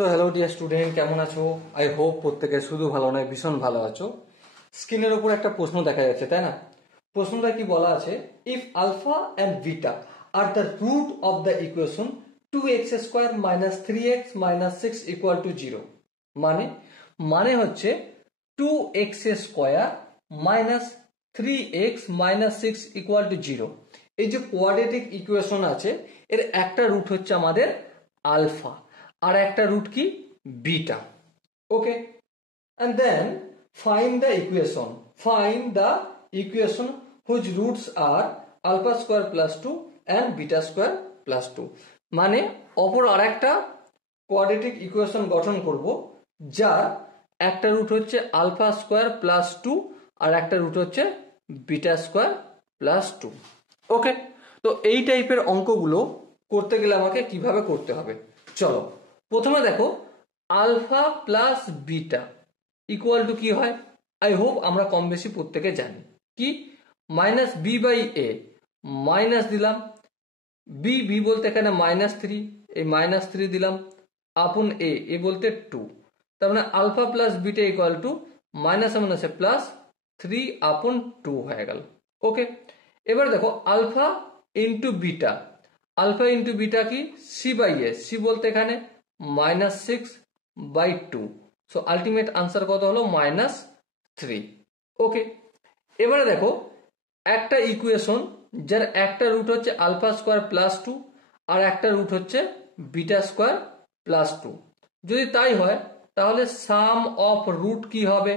So hello dear student, কেমন আছো? I hope প্রত্যেকে শুধু ভালো নয়, ভীষণ ভালো আছো। স্ক্রিনের উপর একটা প্রশ্ন দেখা যাচ্ছে, তাই না? প্রশ্নটা কি বলা আছে, if alpha and beta are the root of the equation 2x² - 3x - 6 = 0। মানে হচ্ছে 2x² - 3x - 6 = 0। এই যে কোয়াড্রেটিক ইকুয়েশন আছে, এর একটা রুট হচ্ছে আমাদের আলফা আর একটা রুট কি beta. Okay, and then find the equation whose roots are alpha square plus 2 and beta square plus 2। মানে অপর আরেকটা কোয়াড্রেটিক ইকুয়েশন গঠন করব যার একটা রুট হচ্ছে আলফা স্কোয়ার প্লাস 2 আর একটা রুট হচ্ছে বিটা স্কোয়ার প্লাস 2। ওকে, তো এই টাইপের অঙ্কগুলো করতে গেলে আমাকে কিভাবে করতে হবে, চলো প্রথমে দেখো alpha plus beta equal to কি হয়। আই হোপ আমরা কম বেশি প্রত্যেকে জানি কি, minus b by a, minus দিলাম বি বলতে এখানে -3, এই -3 দিলাম আপন এ বলতে 2, তার মানে alpha plus beta equal to minus plus 3 upon 2 হয়ে গেল। ওকে, এবার দেখো আলফা ইন্টু বিটা কি সি বাই এ, সি বলতে এখানে -6/2, সো আলটিমেট আনসার কত হলো -3। ওকে, এবারে দেখো একটা ইকুয়েশন যার একটা রুট হচ্ছে আলফা স্কোয়ার প্লাস 2 আর একটা রুট হচ্ছে বিটা স্কোয়ার প্লাস 2। যদি তাই হয় তাহলে সাম অফ রুট কি হবে,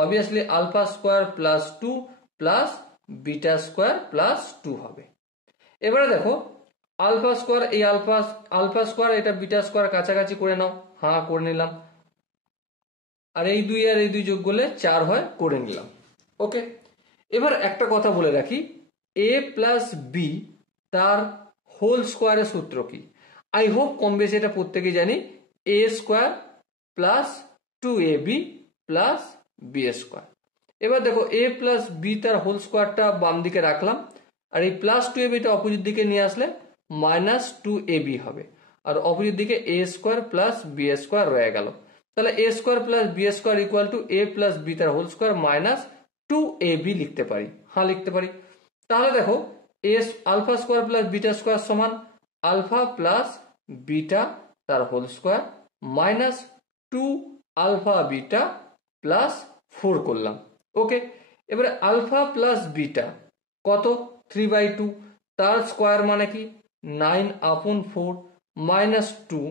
obviously alpha square plus 2 plus beta square plus 2 হবে। এবারে দেখো আলফা স্কোয়ার, এই আলফা স্কোয়ার এটা বিটা স্কোয়ার কাছাকাছি করে নাও, হ্যাঁ করে নিলাম, আর এই দুই আর এই দুই যোগ করলে 4 হয়, করে নিলাম। ওকে, এবার একটা কথা বলে রাখি, এ প্লাস বি তার হোল স্কোয়ারের সূত্র কি? আই হোপ কম বেশি এটা প্রত্যেকেই জানি, a square plus 2ab plus b square. এবার দেখো এ প্লাস বি তার হোল স্কোয়ারটা বাম দিকে রাখলাম, আর এই প্লাস 2ab টা অপোজিট দিকে নিয়ে আসলে -2ab হবে, আর অপোজিট দিকে a square plus b square রয়ে গেল। তাহলে a square plus b square equal to a plus b তার হোল স্কোয়ার -2ab লিখতে পারি, হ্যাঁ লিখতে পারি। তাহলে দেখো এস alpha square plus beta square সমান আলফা প্লাস বিটা তার whole square -2 alpha beta plus 4 করলাম। ওকে, এবারে আলফা প্লাস বিটা কত, 3/2, তার স্কোয়ার মানে কি 9/4 -2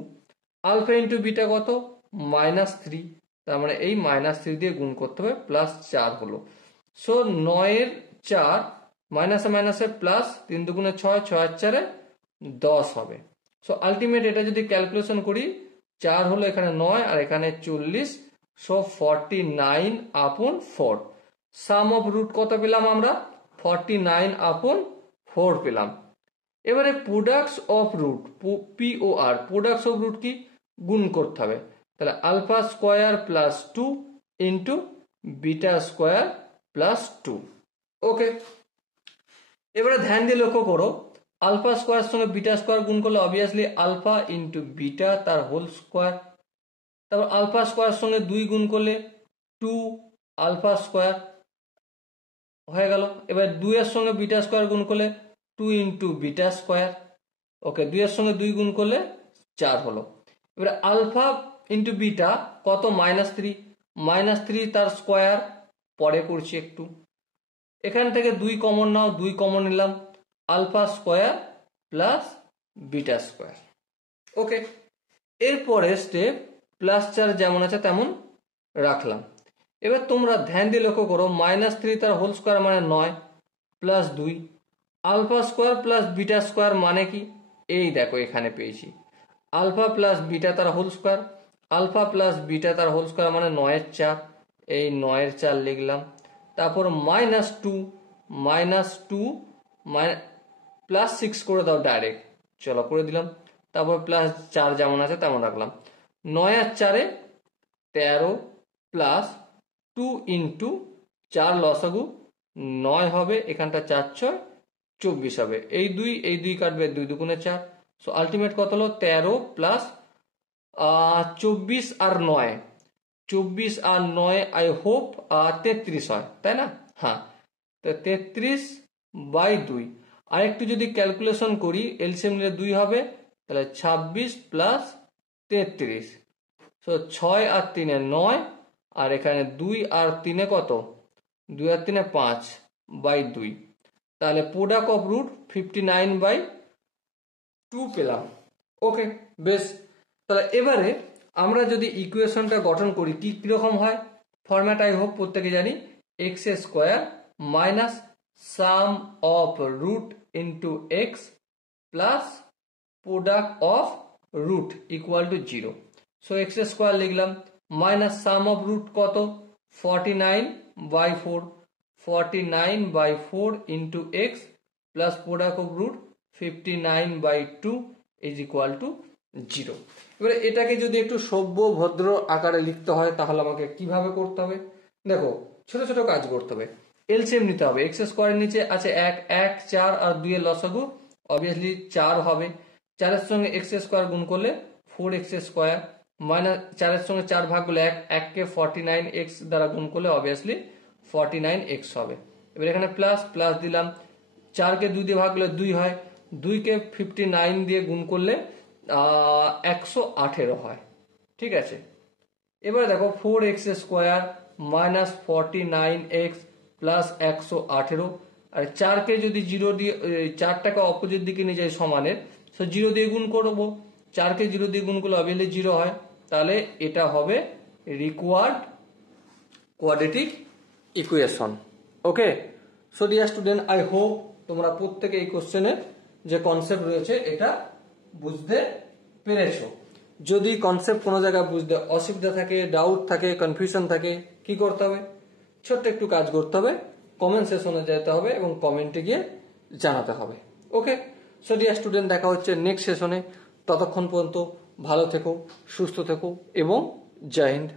আলফা ইন্টু বিটা কত -3, তার মানে এই -3 দিয়ে গুণ করতে হবে, প্লাস 4 হলো। সো 9 এর 4 মাইনাসে মাইনাসে প্লাস 3 দুগুণে 6, 6 আর 4 10 হবে। সো আলটিমেট এটা যদি ক্যালকুলেশন করি 4 হলো এখানে 9 আর এখানে 40, সো 49/4। সাম অফ রুট কত পেলাম আমরা, 49/4 পেলাম। এবারে products of root, POR products of root কি, গুণ করতে হবে। তাহলে alpha square plus 2 into beta square plus 2। Okay, এবারে ধ্যান দিয়ে লক্ষ্য করো, আলফা স্কোয়ার সঙ্গে বিটা স্কোয়ার গুণ করলে অবভিয়াসলি আলফা ইন্টু বিটা তার হোল স্কোয়ার, তারপর আলফা স্কোয়ার সঙ্গে 2 গুণ করলে 2 আলফা স্কোয়ার হয়ে গেল। এবার 2 এর সঙ্গে বিটা স্কোয়ার গুণ করলে 2 ইন্টু বিটা স্কোয়ার। ওকে, 2 এর সঙ্গে 2 গুণ করলে 4 হলো। এবারে আলফা ইন্টু বিটা কত, -3 তার স্কোয়ার পরে করছি একটু, এখান থেকে 2 কমন নাও, 2 কমন নিলাম, alpha square plus beta square. Okay, এরপরে স্টেপ +4 যেমন আছে তেমন রাখলাম। এবার তোমরা ধ্যান দিয়ে লক্ষ্য করো, -3 তার হোল স্কোয়ার মানে 9 plus 2 alpha square plus beta square মানে কি, এই দেখো এখানে পেয়েছি আলফা প্লাস বিটা তার whole square, alpha plus beta তার হোল স্কোয়ার মানে 9 এর 4, এই 9 এর 4 লিখলাম। তারপর -2 +6 করে দাও ডাইরেক্ট, চলো করে দিলাম। তারপর +4 যেমন আছে তেমন রাখলাম, 9 আর 4 13 প্লাস 2 ইন্টু 4 লসাগু 9 হবে, এখানটা 4 6 24 হবে, এই দুই কাটবে, 2 দুগুণে 4, সো আলটিমেট কত হলো 13 প্লাস 24 আর 9, 24 আর 9 আই হোপ 33 হয়, তাই না? হ্যাঁ, তো 33/2। আর একটু যদি ক্যালকুলেশন করি, এলসিএম নিলে 2 হবে, তাহলে 26 প্লাস 33, সো 6 আর 3 9, আর এখানে 2 আর 3 কত? 2 আর 3 5/2, তাহলে প্রোডাক্ট অফ রুট 59/2 পেলাম। ওকে, বেশ। তাহলে এবারে আমরা যদি ইকুয়েশনটা গঠন করি কি কিরকম হয়, ফরম্যাট আই হোপ প্রত্যেকে জানি, x square minus sum of root into x plus product of root equal to 0। So x square লিখলাম মাইনাস সাম অফ রুট কত? 49/4, 49/4 into x plus product of root 59/2 is equal to 0। এবারে এটাকে যদি একটু সভ্য ভদ্র আকারে লিখতে হয় তাহলে আমাকে কিভাবে করতে হবে? দেখো, ছোট ছোট কাজ করতে হবে। এলসিএম নিতে হবে। এক্স স্কোয়ারের নিচে আছে 1, 1 4 আর 2 এর লসাগু অবভিয়াসলি 4 হবে। 4 এর সঙ্গে এক্স স্কোয়ার গুণ করলে 4x স্কোয়ার, মাইনাস 4 এর সঙ্গে 4 ভাগ করলে 1, 1 কে 49x দ্বারা গুণ করলে অবভিয়াসলি 49x হবে। এবার এখানে প্লাস প্লাস দিলাম, 4 কে 2 দিয়ে ভাগ করলে 2 হয়, 2 কে 59 দিয়ে গুণ করলে 118 হয়। ঠিক আছে, এবার দেখো 4x square minus 49x plus 118, আর 4 কে যদি 0 দিয়ে 4টাকে অপোজিট দিকে নিয়ে যাই সমানের, সো 0 দিয়ে গুণ করব, 4 কে 0 দিয়ে গুণ করলে অবভিয়াসলি 0 হয়, তাহলে এটা হবে required quadratic equation. Okay, so dear student, I hope তোমরা প্রত্যেকে এই কোশ্চেনের যে কনসেপ্ট রয়েছে এটা বুঝতে পেরেছো। যদি কনসেপ্ট কোনো জায়গায় বুঝতে অসুবিধা থাকে, ডাউট থাকে, কনফিউশন থাকে, কি করতে হবে? ছোট্ট একটু কাজ করতে হবে, কমেন্ট সেশনে যেতে হবে এবং কমেন্টে গিয়ে জানাতে হবে। ওকে, সো ডিয়ার স্টুডেন্ট, দেখা হচ্ছে নেক্সট সেশনে। ততক্ষণ পর্যন্ত ভালো থেকো, সুস্থ থেকো এবং জয় হিন্দ।